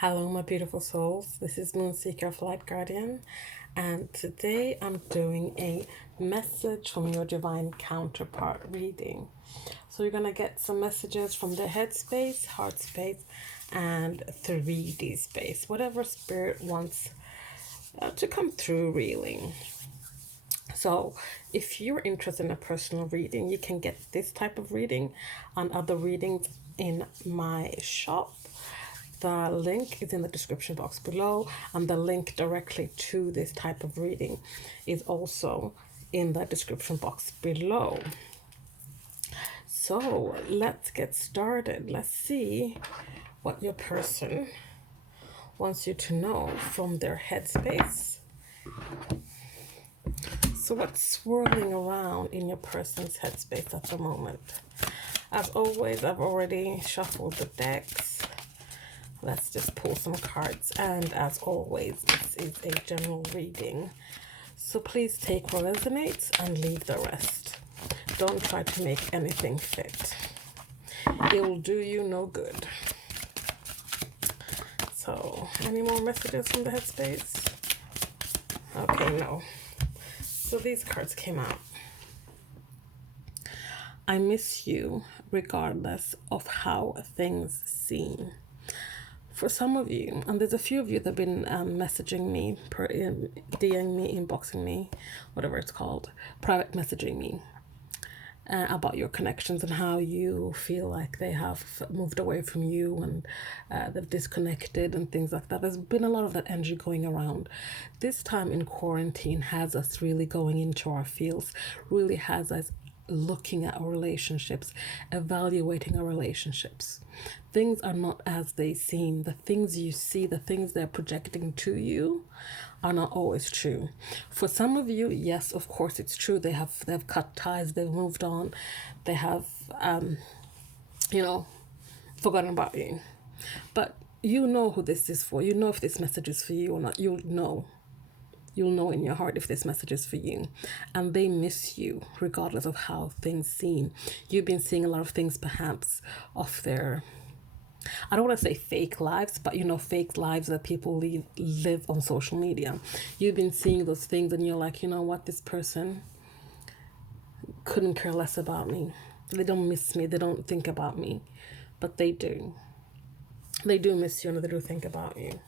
Hello, my beautiful souls. This is Moonseeker Flight Guardian, and today I'm doing a message from your Divine Counterpart reading. So you're gonna get some messages from the head space, heart space, and 3D space, whatever spirit wants to come through, really. So, if you're interested in a personal reading, you can get this type of reading and other readings in my shop. The link is in the description box below, and the link directly to this type of reading is also in the description box below. So let's get started. Let's see what your person wants you to know from their headspace. So what's swirling around in your person's headspace at the moment? As always, I've already shuffled the decks. Let's just pull some cards, and as always, this is a general reading, so please take what resonates and leave the rest. Don't try to make anything fit. It will do you no good. So, any more messages from the headspace? Okay, no. So these cards came out. I miss you regardless of how things seem. For some of you, and there's a few of you that have been messaging me, DMing me, inboxing me, whatever it's called, private messaging me about your connections and how you feel like they have moved away from you and they've disconnected and things like that. There's been a lot of that energy going around. This time in quarantine has us really going into our feels, really has us looking at our relationships, evaluating our relationships. Things are not as they seem. The things you see, the things they're projecting to you are not always true. For some of you, yes, of course it's true. They've cut ties, they've moved on, they have forgotten about you. But you know who this is for. You know if this message is for you or not. You'll know in your heart if this message is for you. And they miss you regardless of how things seem. You've been seeing a lot of things perhaps off their, I don't want to say fake lives, but fake lives that people live on social media. You've been seeing those things and you're like, you know what, this person couldn't care less about me. They don't miss me, they don't think about me. But they do. They do miss you and they do think about you.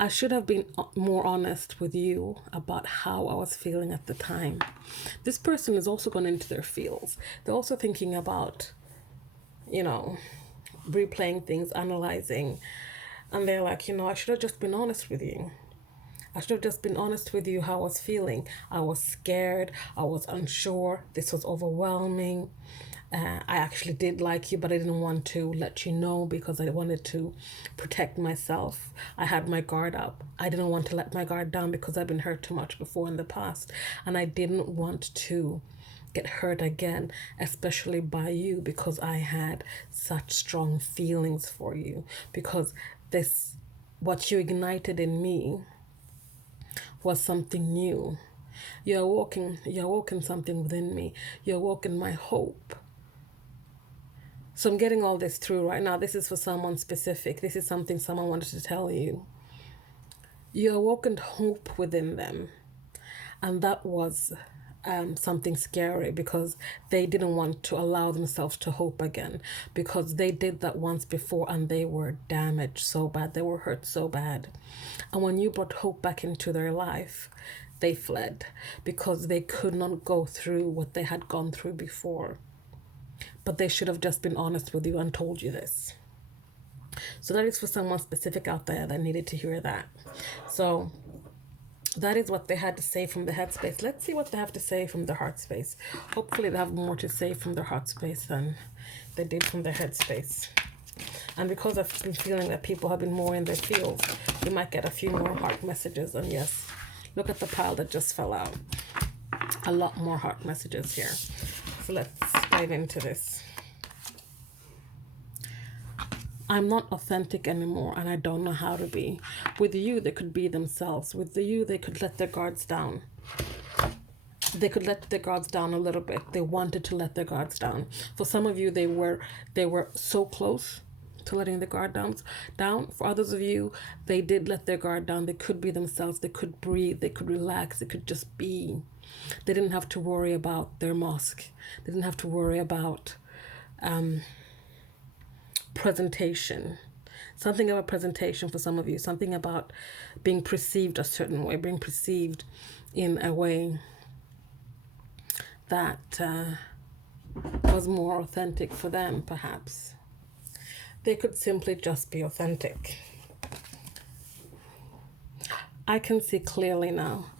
I should have been more honest with you about how I was feeling at the time. This person is also going into their feels. They're also thinking about, replaying things, analyzing. And they're like, I should have just been honest with you. I should have just been honest with you how I was feeling. I was scared. I was unsure. This was overwhelming. I actually did like you, but I didn't want to let you know because I wanted to protect myself. I had my guard up. I didn't want to let my guard down because I've been hurt too much before in the past. And I didn't want to get hurt again, especially by you, because I had such strong feelings for you. Because what you ignited in me was something new. You're awoken something within me. You're awoken my hope. So I'm getting all this through right now. This is for someone specific. This is something someone wanted to tell you. You awoken hope within them. And that was something scary because they didn't want to allow themselves to hope again, because they did that once before and they were damaged so bad. They were hurt so bad. And when you brought hope back into their life, they fled because they could not go through what they had gone through before. But they should have just been honest with you and told you this. So that is for someone specific out there that needed to hear that. So that is what they had to say from the headspace. Let's see what they have to say from the heart space. Hopefully they have more to say from their heart space than they did from their headspace. And because I've been feeling that people have been more in their fields, you might get a few more heart messages. And yes, look at the pile that just fell out. A lot more heart messages here. So let's dive into this. I'm not authentic anymore and I don't know how to be. With you, they could be themselves. With you, they could let their guards down. They could let their guards down a little bit. They wanted to let their guards down. For some of you, they were so close, to letting the guard down. For others of you, they did let their guard down. They could be themselves. They could breathe. They could relax. They could just be. They didn't have to worry about their mask. They didn't have to worry about presentation. Something about presentation for some of you. Something about being perceived a certain way. Being perceived in a way that was more authentic for them, perhaps. They could simply just be authentic. I can see clearly now.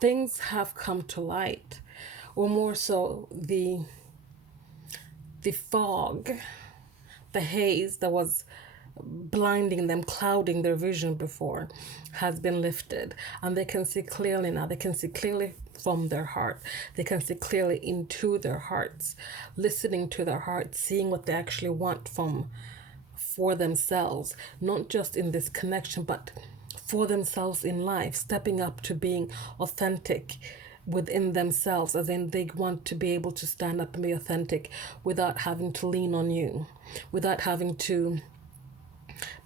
Things have come to light, or more so the fog, the haze that was blinding them, clouding their vision before, has been lifted, and they can see clearly now. They can see clearly from their heart. They can see clearly into their hearts, listening to their hearts, seeing what they actually want for themselves, not just in this connection, but for themselves in life, stepping up to being authentic within themselves, as in they want to be able to stand up and be authentic without having to lean on you, without having to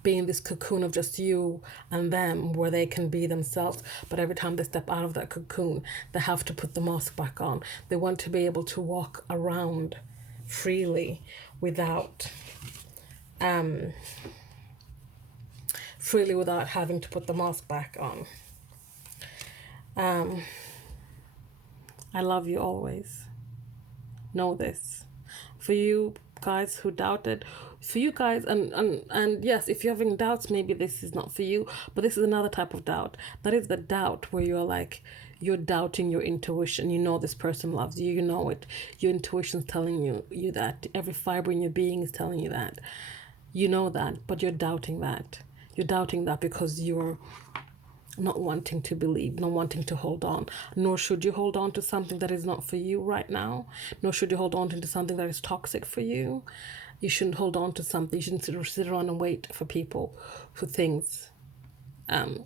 be in this cocoon of just you and them, where they can be themselves. But every time they step out of that cocoon, they have to put the mask back on. They want to be able to walk around freely without having to put the mask back on. I love you always. Know this. For you guys who doubted, for you guys, and yes, if you're having doubts, maybe this is not for you, but this is another type of doubt. That is the doubt where you're doubting your intuition. You know this person loves you. You know it. Your intuition's telling you that. Every fiber in your being is telling you that. You know that, but you're doubting that. You're doubting that because you're not wanting to believe, not wanting to hold on. Nor should you hold on to something that is not for you right now. Nor should you hold on to something that is toxic for you. You shouldn't hold on to something. You shouldn't sit around and wait for people, for things, and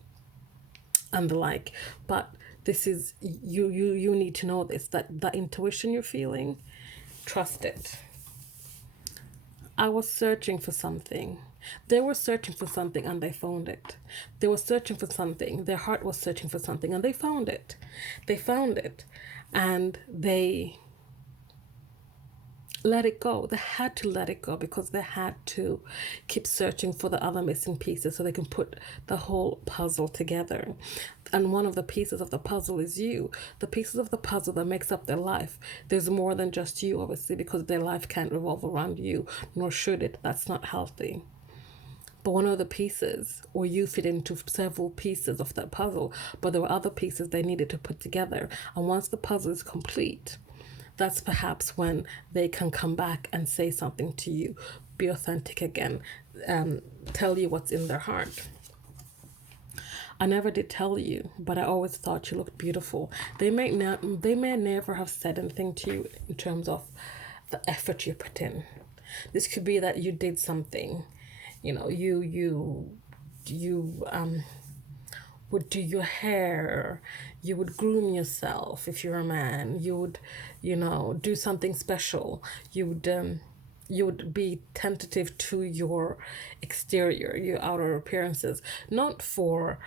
the like. But this is, you need to know this, that intuition you're feeling, trust it. I was searching for something. They were searching for something and they found it. They were searching for something. Their heart was searching for something and they found it. They found it and they let it go. They had to let it go because they had to keep searching for the other missing pieces so they can put the whole puzzle together. And one of the pieces of the puzzle is you. The pieces of the puzzle that makes up their life. There's more than just you, obviously, because their life can't revolve around you, nor should it. That's not healthy. But one of the pieces, or you fit into several pieces of that puzzle, but there were other pieces they needed to put together. And once the puzzle is complete, that's perhaps when they can come back and say something to you, be authentic again, tell you what's in their heart. I never did tell you, but I always thought you looked beautiful. They may never have said anything to you in terms of the effort you put in. This could be that you did something. You know, you would do your hair, you would groom yourself if you're a man, you would, do something special, you would be tentative to your exterior, your outer appearances, not for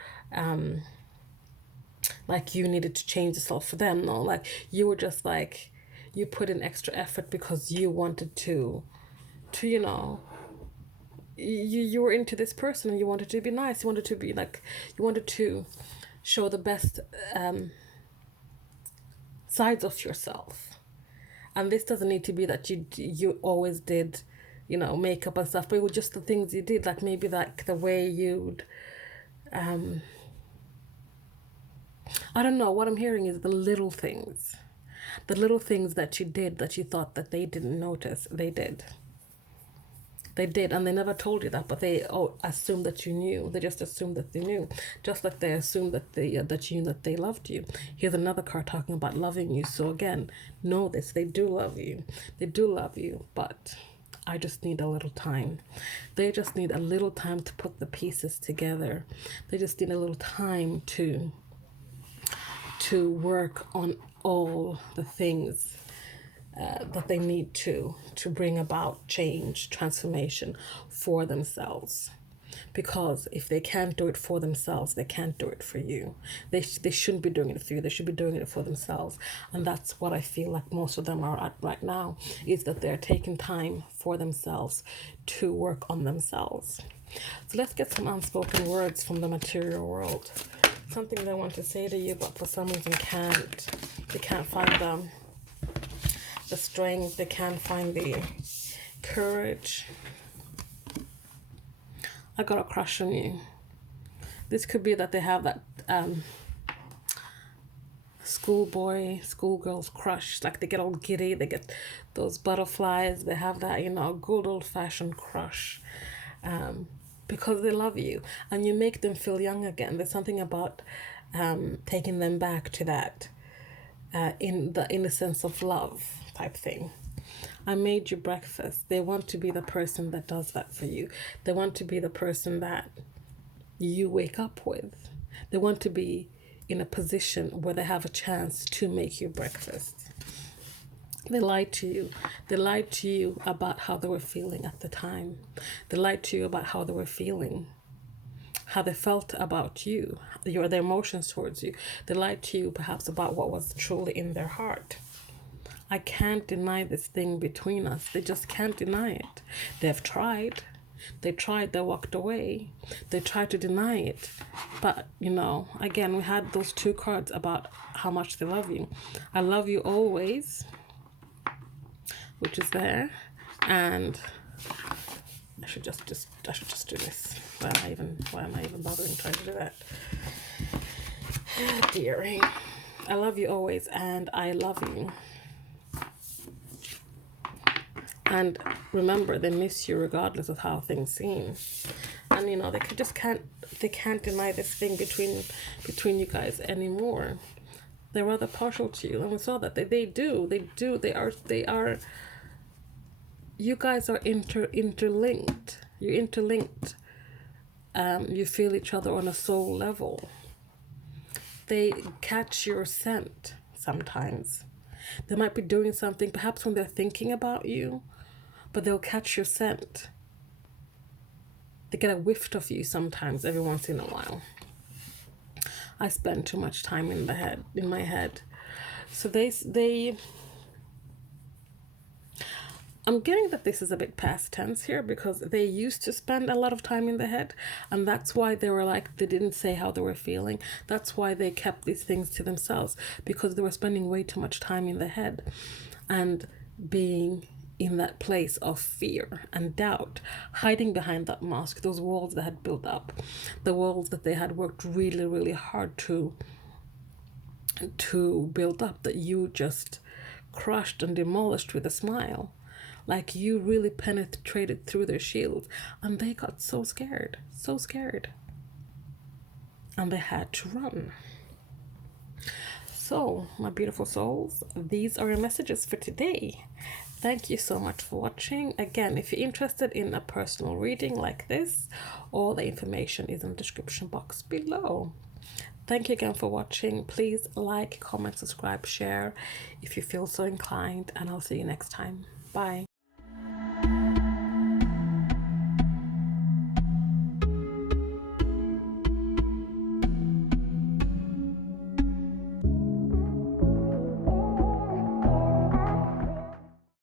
like you needed to change yourself for them, no, like you were just like, you put in extra effort because you wanted to you were into this person and you wanted to be nice. You wanted to be like, you wanted to show the best sides of yourself. And this doesn't need to be that you always did, makeup and stuff, but it was just the things you did, like maybe like the way you'd, I don't know, what I'm hearing is the little things that you did that you thought that they didn't notice. They did. They did, and they never told you that, but they assumed that you knew. They just assumed that they knew, just like they assumed that you knew that they loved you. Here's another card talking about loving you. So again, know this: they do love you. They do love you, but I just need a little time. They just need a little time to put the pieces together. They just need a little time to work on all the things that they need to bring about change, transformation for themselves. Because if they can't do it for themselves, they can't do it for you. They shouldn't be doing it for you. They should be doing it for themselves. And that's what I feel like most of them are at right now, is that they're taking time for themselves to work on themselves. So let's get some unspoken words from the material world. Something they want to say to you, but for some reason can't. They can't find the strength. They can't find the courage. I got a crush on you. This could be that they have that schoolgirl's crush. Like they get all giddy, they get those butterflies, they have that, good old-fashioned crush. Because they love you and you make them feel young again. There's something about taking them back to that in the innocence of love type thing. I made you breakfast. They want to be the person that does that for you. They want to be the person that you wake up with. They want to be in a position where they have a chance to make you breakfast. They lied to you. They lied to you about how they were feeling at the time. They lied to you about how they were feeling, how they felt about you, their emotions towards you. They lied to you perhaps about what was truly in their heart. I can't deny this thing between us. They just can't deny it. They've tried. They tried, they walked away. They tried to deny it. But, again, we had those two cards about how much they love you. I love you always, which is there. And I should just do this. Why am I even bothering trying to do that? Dearie. I love you always and I love you. And remember, they miss you regardless of how things seem. And they can't deny this thing between you guys anymore. They're rather partial to you. And we saw that they are you guys are interlinked. You're interlinked. You feel each other on a soul level. They catch your scent sometimes. They might be doing something, perhaps when they're thinking about you, but they'll catch your scent. They get a whiff of you sometimes, every once in a while. I spend too much time in my head. So I'm getting that this is a bit past tense here, because they used to spend a lot of time in the head, and that's why they didn't say how they were feeling. That's why they kept these things to themselves, because they were spending way too much time in the head and being in that place of fear and doubt, hiding behind that mask, those walls that had built up, the walls that they had worked really, really hard to build up, that you just crushed and demolished with a smile. Like you really penetrated through their shields, and they got so scared, and they had to run. So, my beautiful souls, these are your messages for today. Thank you so much for watching. Again, if you're interested in a personal reading like this, all the information is in the description box below. Thank you again for watching. Please like, comment, subscribe, share if you feel so inclined, and I'll see you next time. Bye.